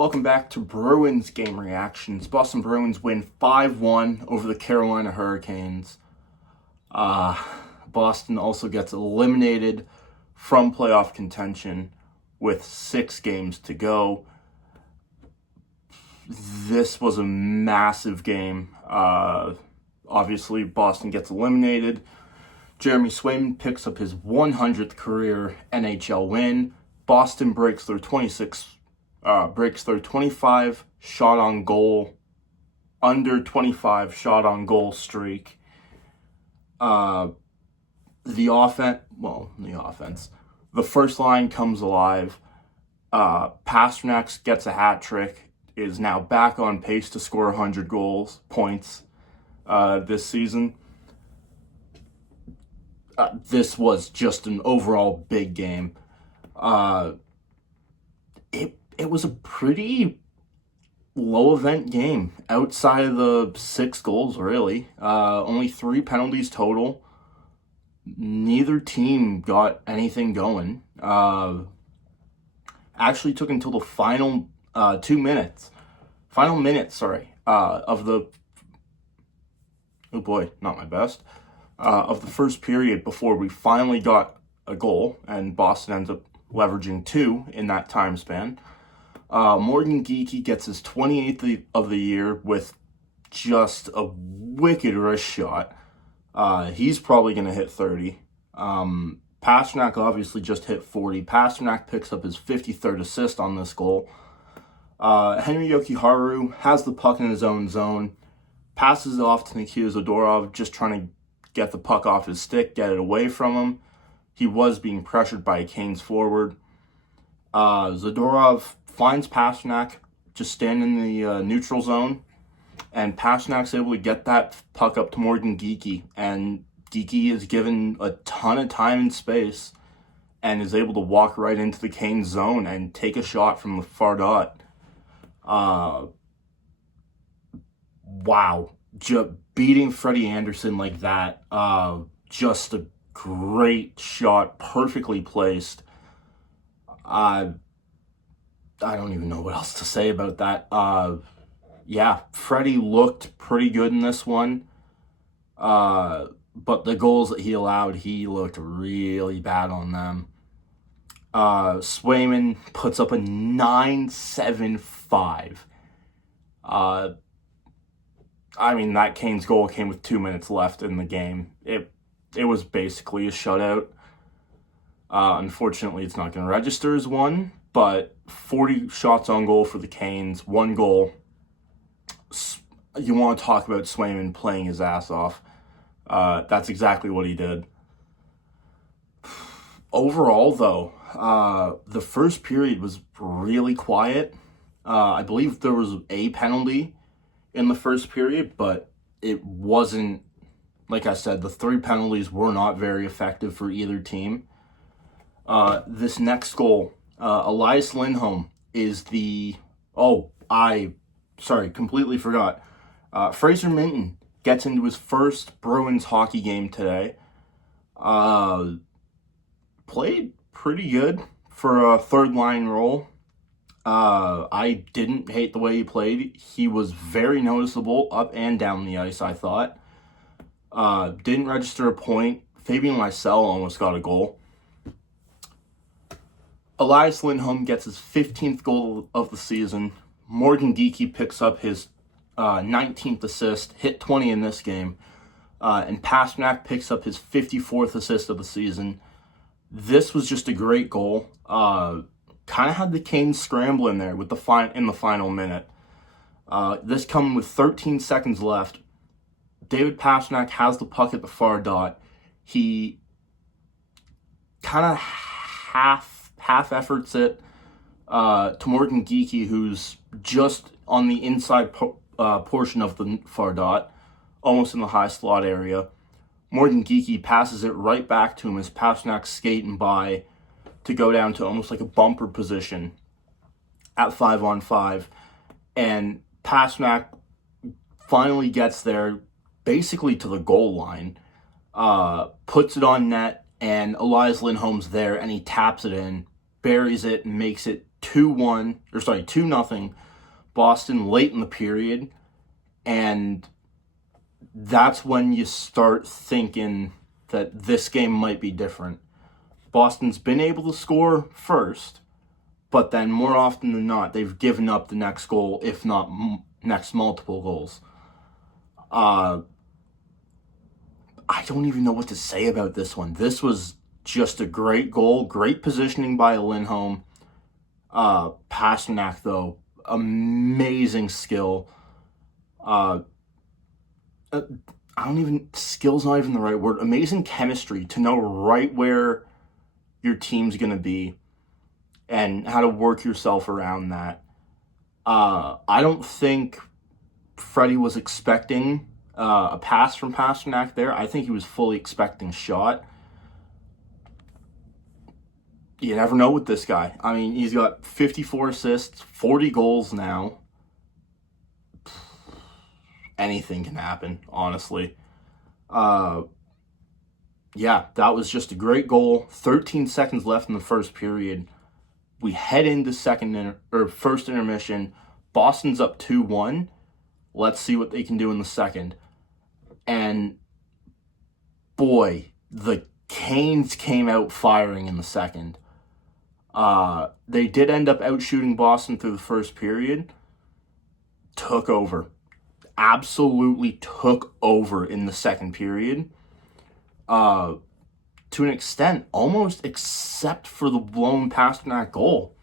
Welcome back to Bruins game reactions. Boston Bruins win 5-1 over the Carolina Hurricanes. Boston also gets eliminated from playoff contention with 6 games to go. This was a massive game. Obviously, Boston gets eliminated. Jeremy Swayman picks up his 100th career NHL win. Boston breaks their 25 shot on goal, under 25 shot on goal streak. The first line comes alive. Pastrnak gets a hat trick, is now back on pace to score 100 points this season. This was just an overall big game. It was a pretty low event game outside of the 6 goals, really. Only 3 penalties total. Neither team got anything going. Actually took until the final minutes of the, oh boy, not my best, of the first period before we finally got a goal, and Boston ends up leveraging 2 in that time span. Morgan Geekie gets his 28th of the year with just a wicked wrist shot. He's probably going to hit 30. Pastrnak obviously just hit 40. Pastrnak picks up his 53rd assist on this goal. Henry Jokiharju has the puck in his own zone, passes it off to Nikita Zadorov, just trying to get the puck off his stick, get it away from him. He was being pressured by a Canes forward. Zadorov finds Pastrnak just standing in the neutral zone, and Pasternak's able to get that puck up to Morgan Geekie, and Geekie is given a ton of time and space and is able to walk right into the Canes zone and take a shot from the far dot. Wow. Beating Freddie Anderson like that, just a great shot, perfectly placed. I don't even know what else to say about that. Yeah, Freddie looked pretty good in this one. But the goals that he allowed, he looked really bad on them. Swayman puts up a 9.75. That Canes goal came with 2 minutes left in the game. It was basically a shutout. Unfortunately, it's not going to register as one, but 40 shots on goal for the Canes, 1 goal. You want to talk about Swayman playing his ass off. That's exactly what he did. Overall, though, the first period was really quiet. I believe there was a penalty in the first period, but it wasn't, like I said, the 3 penalties were not very effective for either team. This next goal, Elias Lindholm is completely forgot. Fraser Minton gets into his first Bruins hockey game today. Played pretty good for a third-line role. I didn't hate the way he played. He was very noticeable up and down the ice, I thought. Didn't register a point. Fabian Lysell almost got a goal. Elias Lindholm gets his 15th goal of the season. Morgan Geekie picks up his 19th assist, hit 20 in this game. And Pastrnak picks up his 54th assist of the season. This was just a great goal. Kind of had the Canes scrambling there with in the final minute. This coming with 13 seconds left. David Pastrnak has the puck at the far dot. He kind of half efforts it to Morgan Geekie, who's just on the inside portion of the far dot, almost in the high slot area. Morgan Geekie passes it right back to him as Pasternak's skating by to go down to almost like a bumper position at 5-on-5. And Pastrnak finally gets there, basically to the goal line, puts it on net, and Elias Lindholm's there, and he taps it in, buries it, and makes it 2-0 Boston late in the period, and that's when you start thinking that this game might be different. Boston's been able to score first, but then more often than not, they've given up the next goal, if not next multiple goals. I don't even know what to say about this one. This was just a great goal, great positioning by Lindholm. Pasternak, though, amazing skill. Skill's not even the right word. Amazing chemistry to know right where your team's going to be and how to work yourself around that. I don't think Freddie was expecting a pass from Pasternak there. I think he was fully expecting a shot. You never know with this guy. I mean, he's got 54 assists, 40 goals now. Anything can happen, honestly. Yeah, that was just a great goal. 13 seconds left in the first period. We head into first intermission. Boston's up 2-1. Let's see what they can do in the second. And boy, the Canes came out firing in the second. They did end up outshooting Boston through the first period. Took over. Absolutely took over in the second period. To an extent, almost except for the blown Pasternak goal.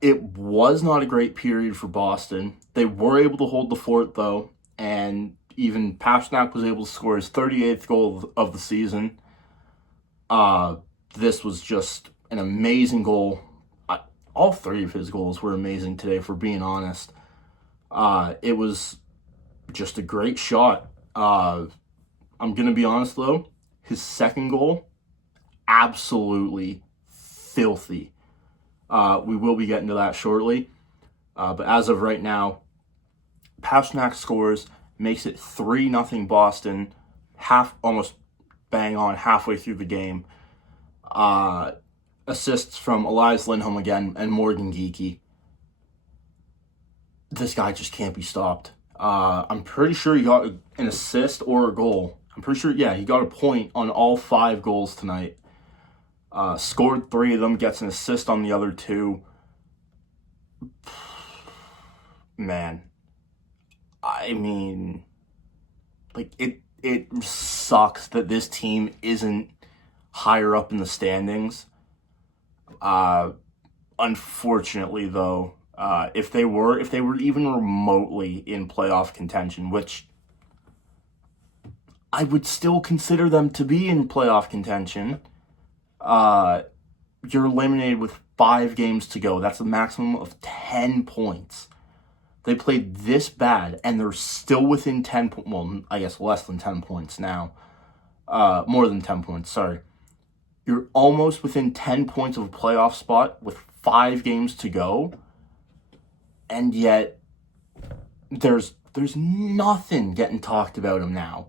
It was not a great period for Boston. They were able to hold the fort, though, and even Pasternak was able to score his 38th goal of the season. This was just an amazing goal. All three of his goals were amazing today, for being honest. It was just a great shot. I'm going to be honest, though. His second goal, absolutely filthy. We will be getting to that shortly. But as of right now, Pasternak scores, makes it 3-0 Boston, almost bang on halfway through the game. Assists from Elias Lindholm again and Morgan Geekie. This guy just can't be stopped. I'm pretty sure he got an assist or a goal. I'm pretty sure, yeah, he got a point on all 5 goals tonight. Scored 3 of them, gets an assist on the other 2. Man, I mean, like, it sucks that this team isn't higher up in the standings. Unfortunately, though, if they were even remotely in playoff contention, which I would still consider them to be in playoff contention, you're eliminated with 5 games to go. That's a maximum of 10 points. They played this bad, and they're still within 10 points. Well, I guess less than 10 points now. More than 10 points, sorry. You're almost within 10 points of a playoff spot with 5 games to go. And yet, there's nothing getting talked about him now.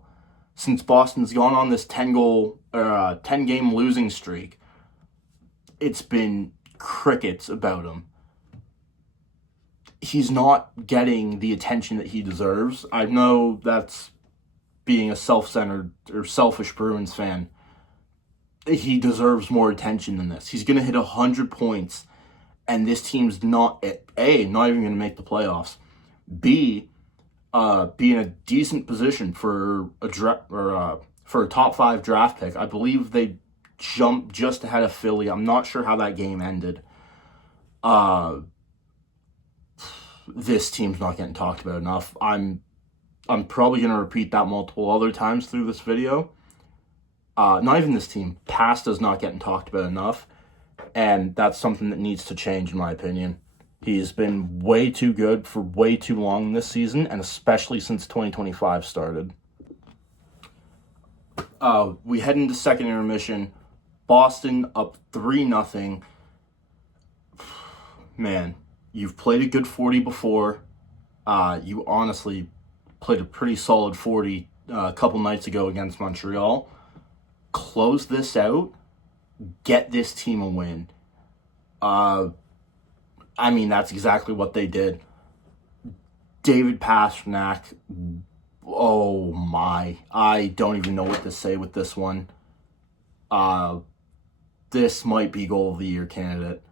Since Boston's gone on this 10-game losing streak, it's been crickets about him. He's not getting the attention that he deserves. I know that's being a self-centered or selfish Bruins fan. He deserves more attention than this. He's going to hit 100 points, and this team's not even going to make the playoffs. B, be in a decent position for a top 5 draft pick. I believe they jumped just ahead of Philly. I'm not sure how that game ended. This team's not getting talked about enough. I'm probably going to repeat that multiple other times through this video. Not even this team. Pasta's not getting talked about enough, and that's something that needs to change, in my opinion. He's been way too good for way too long this season, and especially since 2025 started. We head into second intermission. Boston up 3-0. Man, you've played a good 40 before. You honestly played a pretty solid 40 a couple nights ago against Montreal. Close this out. Get this team a win. Uh, I mean, that's exactly what they did. David Pastrnak, oh my, I don't even know what to say with this one. This might be goal of the year candidate.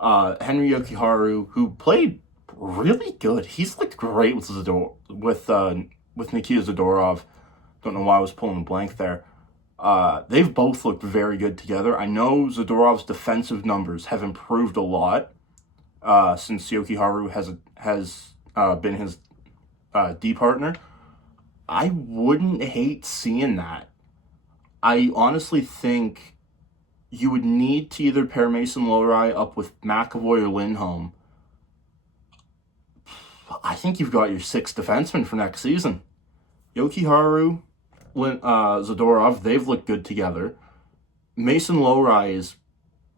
Henry Yokiharu, who played really good. He's looked great with Nikita Zadorov. Don't know why I was pulling a blank there. They've both looked very good together. I know Zadorov's defensive numbers have improved a lot since Yokiharu has been his D partner. I wouldn't hate seeing that. I honestly think you would need to either pair Mason Lohrei up with McAvoy or Lindholm. I think you've got your 6 defensemen for next season. Yokiharu, Zadorov, they've looked good together. Mason Lohrei is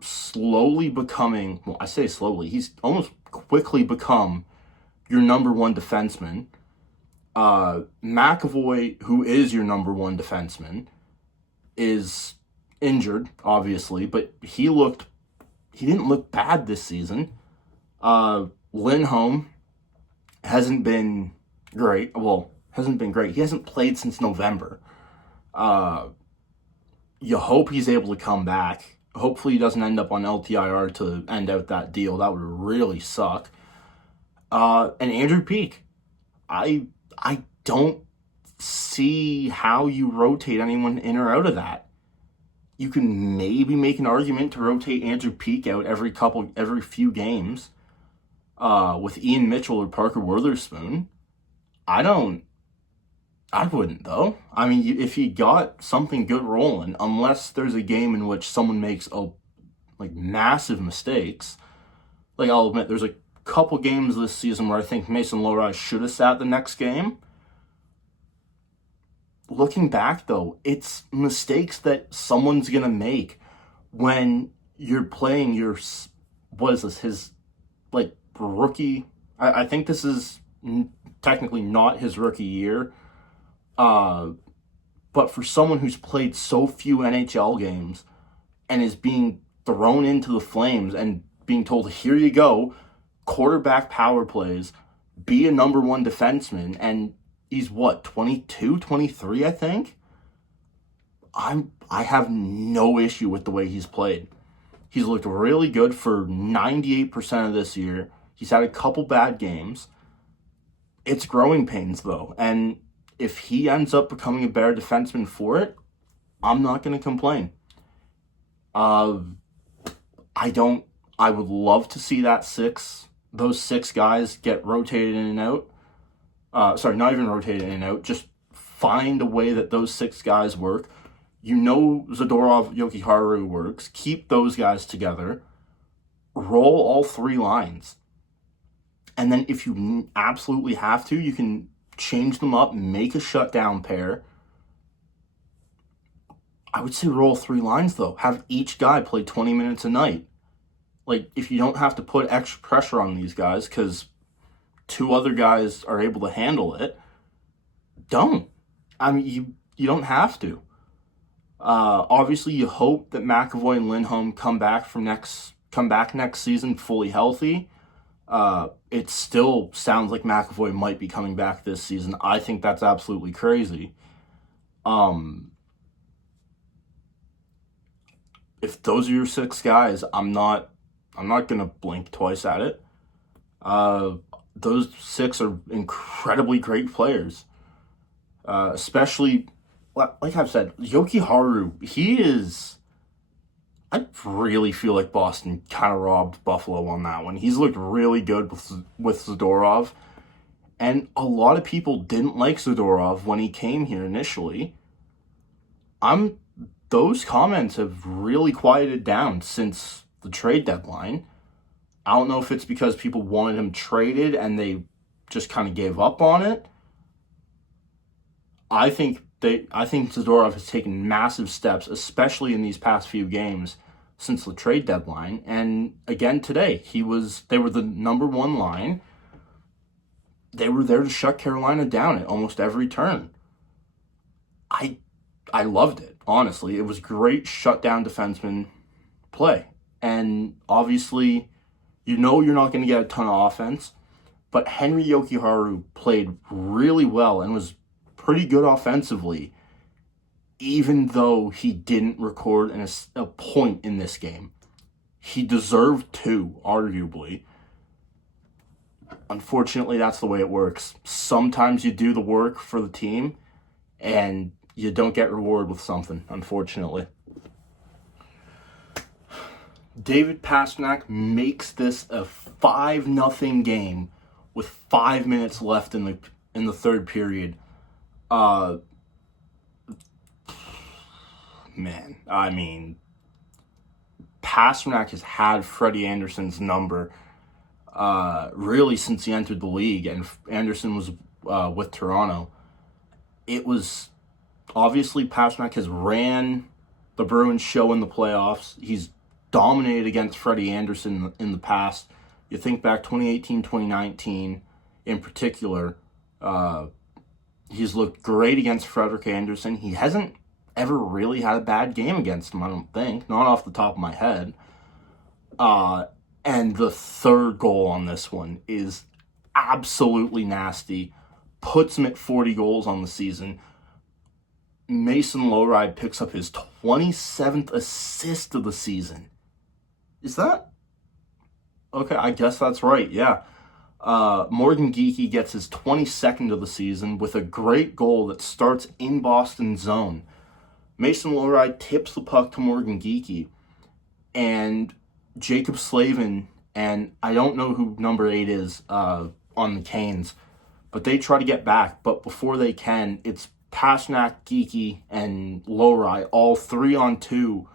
slowly becoming, well, I say slowly, he's almost quickly become your number 1 defenseman. McAvoy, who is your number 1 defenseman, is injured, obviously, but he didn't look bad this season. Lindholm hasn't been great. Well, hasn't been great. He hasn't played since November. You hope he's able to come back. Hopefully he doesn't end up on LTIR to end out that deal. That would really suck. And Andrew Peeke. I don't see how you rotate anyone in or out of that. You can maybe make an argument to rotate Andrew Peeke out every few games with Ian Mitchell or Parker Wotherspoon. I wouldn't, though. I mean, if you got something good rolling, unless there's a game in which someone makes massive mistakes. Like, I'll admit, there's a couple games this season where I think Mason Lohrei should have sat the next game. Looking back, though, it's mistakes that someone's going to make when you're playing his rookie. I think this is technically not his rookie year. But for someone who's played so few NHL games and is being thrown into the flames and being told, here you go, quarterback power plays, be a number 1 defenseman, and he's 22, 23, I think? I have no issue with the way he's played. He's looked really good for 98% of this year. He's had a couple bad games. It's growing pains, though, and if he ends up becoming a better defenseman for it, I'm not going to complain. I would love to see those 6 guys get rotated in and out. Not even rotated in and out. Just find a way that those 6 guys work. You know Zadorov, Yokiharu works. Keep those guys together. Roll all 3 lines. And then if you absolutely have to, you can change them up, make a shutdown pair. I would say roll 3 lines, though. Have each guy play 20 minutes a night. Like, if you don't have to put extra pressure on these guys because 2 other guys are able to handle it, don't. I mean, you don't have to. Obviously, you hope that McAvoy and Lindholm come back next season fully healthy. It still sounds like McAvoy might be coming back this season. I think that's absolutely crazy. If those are your 6 guys, I'm not gonna blink twice at it. Those 6 are incredibly great players. Especially, like I've said, Yokiharu, I really feel like Boston kind of robbed Buffalo on that one. He's looked really good with Zadorov. And a lot of people didn't like Zadorov when he came here initially. Those comments have really quieted down since the trade deadline. I don't know if it's because people wanted him traded and they just kind of gave up on it. I think Zadorov has taken massive steps, especially in these past few games since the trade deadline. And again today, they were the number 1 line. They were there to shut Carolina down at almost every turn. I loved it, honestly. It was great shutdown defenseman play. And obviously, you're not going to get a ton of offense, but Henry Yokiharu played really well and was pretty good offensively, even though he didn't record a point in this game. He deserved to, arguably. Unfortunately, that's the way it works. Sometimes you do the work for the team, and you don't get rewarded with something, unfortunately. David Pastrnak makes this a 5-0 game with 5 minutes left in the third period. Man, I mean, Pastrnak has had Freddie Anderson's number really since he entered the league, and Anderson was with Toronto. It was obviously Pastrnak has ran the Bruins show in the playoffs. He's dominated against Freddie Anderson in the past. You think back 2018, 2019 in particular, he's looked great against Frederik Andersen. He hasn't ever really had a bad game against him, I don't think. Not off the top of my head. And the third goal on this one is absolutely nasty. Puts him at 40 goals on the season. Mason Lowride picks up his 27th assist of the season. Is that? Okay, I guess that's right, yeah. Morgan Geekie gets his 22nd of the season with a great goal that starts in Boston's zone. Mason Lowride tips the puck to Morgan Geekie, and Jacob Slavin, and I don't know who number 8 is on the Canes, but they try to get back, but before they can, it's Pastrnak, Geekie, and Lowride, all 3-on-2,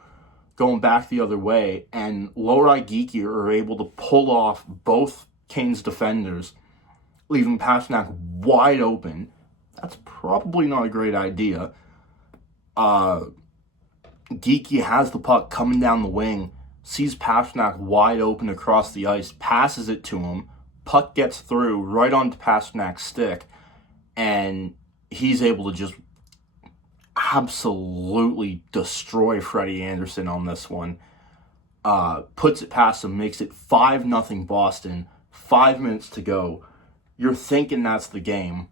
going back the other way, and Lowride Geekie are able to pull off both Canes defenders, leaving Pastrnak wide open. That's probably not a great idea. Geekie has the puck coming down the wing, sees Pastrnak wide open across the ice, passes it to him, puck gets through right onto Pasternak's stick, and he's able to just absolutely destroy Freddie Andersen on this one. Puts it past him, makes it 5-0 Boston, 5 minutes to go. You're thinking that's the game.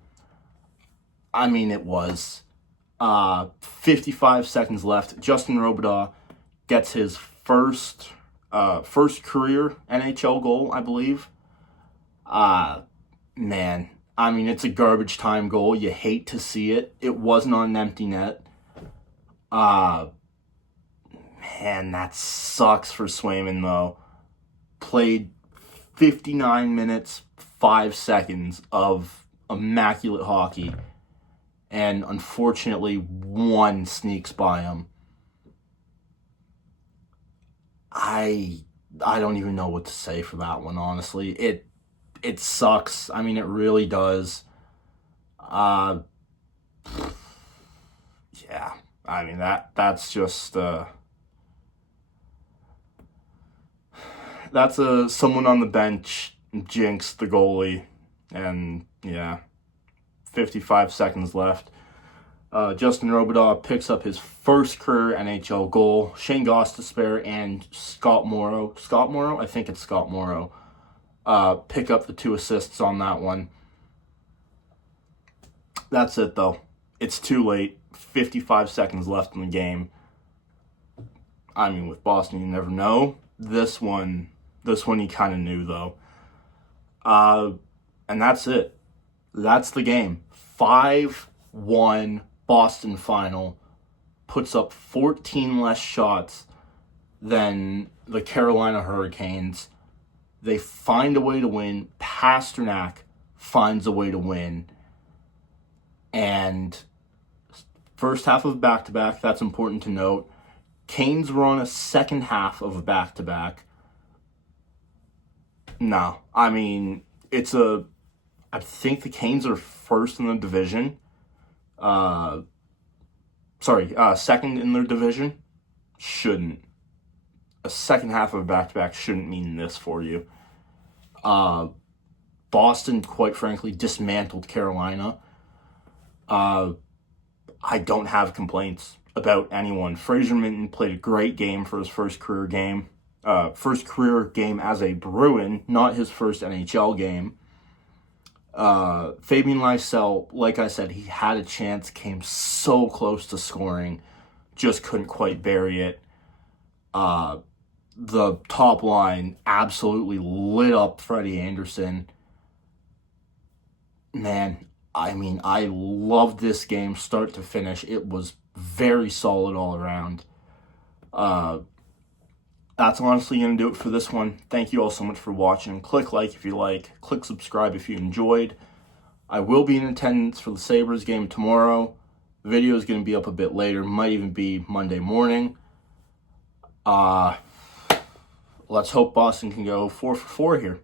I mean, it was. 55 seconds left. Justin Robidas gets his first career NHL goal, I believe. Man, I mean, it's a garbage time goal. You hate to see it. It wasn't on an empty net. Man, that sucks for Swayman, though. Played 59 minutes, 5 seconds of immaculate hockey. And unfortunately, one sneaks by him. I don't even know what to say for that one, honestly. It sucks. I mean, it really does. Yeah. I mean, that's just that's someone on the bench jinxed the goalie, and yeah. 55 seconds left. Justin Robidas picks up his first career NHL goal. Shane Gostisbehere and Scott Morrow, I think it's Scott Morrow, pick up the 2 assists on that one. That's it, though. It's too late. 55 seconds left in the game. I mean, with Boston, you never know. This one you kind of knew, though. And that's it. That's the game. 5-1 Boston final. Puts up 14 less shots than the Carolina Hurricanes. They find a way to win. Pastrnak finds a way to win. And first half of back-to-back, that's important to note. Canes were on a second half of a back-to-back. No, I mean, I think the Canes are first in the division. Second in their division. Shouldn't. A second half of a back-to-back shouldn't mean this for you. Boston, quite frankly, dismantled Carolina. I don't have complaints about anyone. Fraser Minton played a great game for his first career game. first career game as a Bruin, not his first NHL game. Fabian Lysell, like I said, he had a chance, came so close to scoring, just couldn't quite bury it. The top line absolutely lit up Freddie Anderson. Man, I mean, I loved this game start to finish. It was very solid all around. That's honestly going to do it for this one. Thank you all so much for watching. Click like if you like. Click subscribe if you enjoyed. I will be in attendance for the Sabres game tomorrow. The video is going to be up a bit later. Might even be Monday morning. Let's hope Boston can go 4 for 4 here.